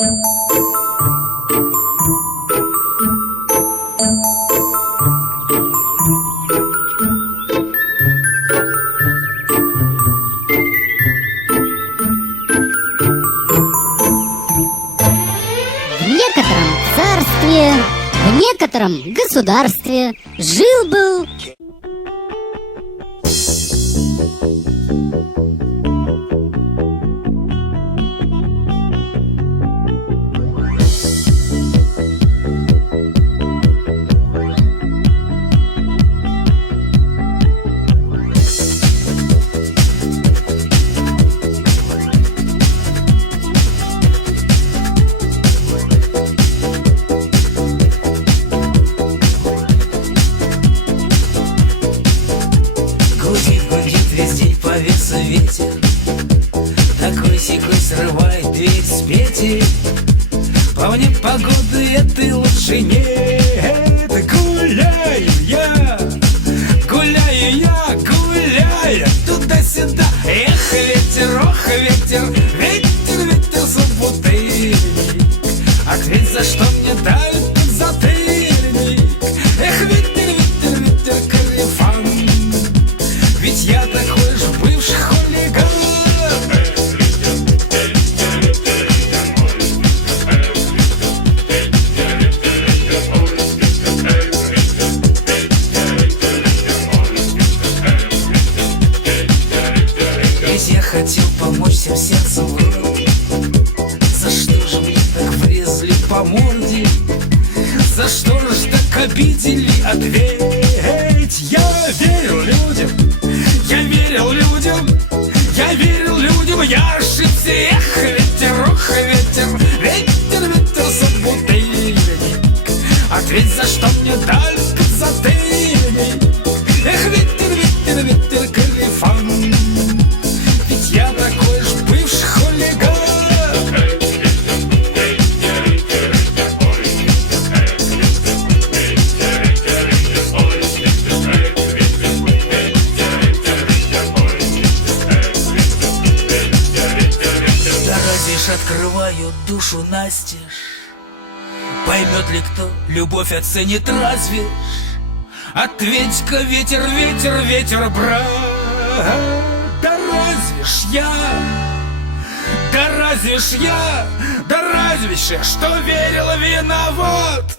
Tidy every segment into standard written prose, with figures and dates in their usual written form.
В некотором государстве жил-был ветер, такой-сякой срывает дверь с петель. По мне погоды этой лучше нет. Гуляю я туда-сюда. Эх, ветер, ох, ветер, ветер, ветер субботы. Ответь, за что мне дают подзатыльник? Эх, ветер, ветер, ветер, корефан. Ведь я такой же бывший хулиган. Ведь я хотел помочь всем сердцем. За что же мне так врезали по морде? За что же так обидели? Ответь, я верил людям. Я верил людям, я верил людям, я ошибся. Эх, ветер, ох, ветер, ветер, ветер, собутыльник. Ответь, за что мне дали подзатыльник? Эх, ветер, ветер, ветер, корефан. Ведь я такой же бывший хулиган. Открываю душу настежь. Поймет ли кто, любовь оценит разве? Ответь-ка, ветер, ветер, ветер, брат. Да разве ж я, да разве ж я, да разве ж я, что верил, виноват?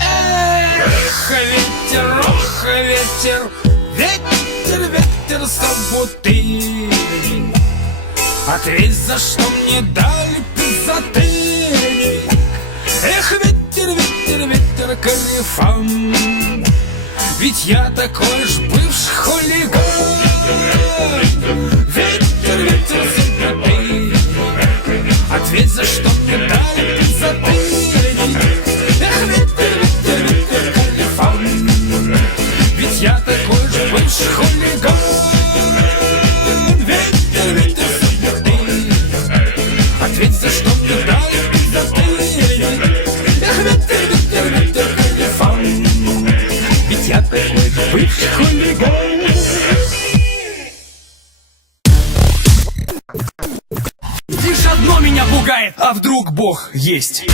Эх, ветер, ох, ветер, ветер, ветер, собутыльник. Ответь, за что мне дали подзатыльник? Эх, ветер, ветер, ветер, корефан. Ведь я такой же бывший хулиган. Ветер, ветер, собутыльник. Ответь, за что мне дали подзатыльник? Эх, ветер, ветер, ветер, корефан. Ведь я такой же бывший хулиган. Ветер, ветер, ответь, за что мне дали подзатыльник? Эх, ветер, ветер, ветер, корефан. Ведь я такой же бывший хулиган. Лишь одно меня пугает, а вдруг Бог есть?